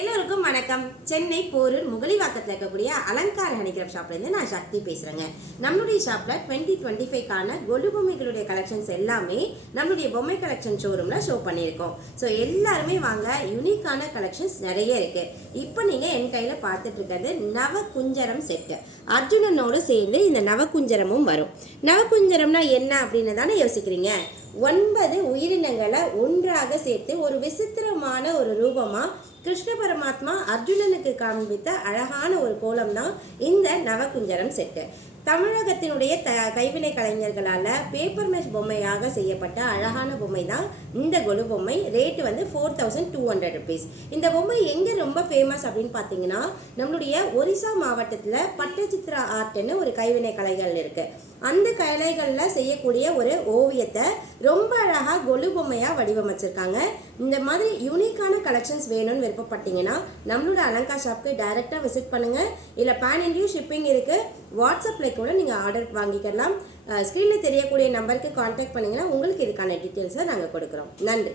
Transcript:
எல்லோருக்கும் வணக்கம். சென்னை போரூர் முகலிவாக்கத்தில் இருக்கக்கூடிய அலங்கார ஹேண்டிகிராஃப்ட் ஷாப்லேருந்து நான் சக்தி பேசுகிறேங்க. நம்மளுடைய ஷாப்பில் 2025க்கான கொலு பொம்மைகளுடைய கலெக்ஷன்ஸ் எல்லாமே நம்மளுடைய பொம்மை கலெக்ஷன் ஷோரூமில் ஷோ பண்ணியிருக்கோம். ஸோ எல்லாருமே வாங்க, யூனிக்கான கலெக்ஷன்ஸ் நிறைய இருக்குது. இப்போ நீங்கள் என் கையில் பார்த்துட்டு இருக்கிறது நவகுஞ்சரம் செட்டு. அர்ஜுனனோடு சேர்ந்து இந்த நவகுஞ்சரமும் வரும். நவகுஞ்சரம்னா என்ன அப்படின்னு தானே யோசிக்கிறீங்க? 9 உயிரினங்களை ஒன்றாக சேர்த்து ஒரு விசித்திரமான ஒரு ரூபமாக கிருஷ்ண பரமாத்மா அர்ஜுனனுக்கு காண்பித்த அழகான ஒரு கோலம் தான் இந்த நவகுஞ்சரம் செட்டு. தமிழகத்தினுடைய கைவினை கலைஞர்களால் பேப்பர் மெஷ் பொம்மையாக செய்யப்பட்ட அழகான பொம்மை தான் இந்த கொலு பொம்மை. ரேட்டு வந்து 4200 rupees. இந்த பொம்மை எங்கே ரொம்ப ஃபேமஸ் அப்படின்னு பார்த்தீங்கன்னா, நம்மளுடைய ஒரிசா மாவட்டத்தில் பட்டச்சித்ரா ஆர்ட்னு ஒரு கைவினை கலைகள் இருக்குது. அந்த கலைகளில் செய்யக்கூடிய ஒரு ஓவியத்தை ரொம்ப அழகாக கொலு பொம்மையாக வடிவமைச்சிருக்காங்க. இந்த மாதிரி யூனிக்கான கலெக்ஷன்ஸ் வேணும்னு விருப்பப்பட்டீங்கன்னா நம்மளோட அலங்கா ஷாப்க்கு டைரெக்டாக விசிட் பண்ணுங்கள். இல்லை பேன் இண்டியா ஷிப்பிங் இருக்குது. வாட்ஸ்அப்பில் கூட நீங்கள் ஆர்டர் வாங்கிக்கலாம். ஸ்க்ரீனில் தெரியக்கூடிய நம்பருக்கு கான்டாக்ட் பண்ணிங்கன்னா உங்களுக்கு இதுக்கான டீட்டெயில்ஸை நாங்கள் கொடுக்குறோம். நன்றி.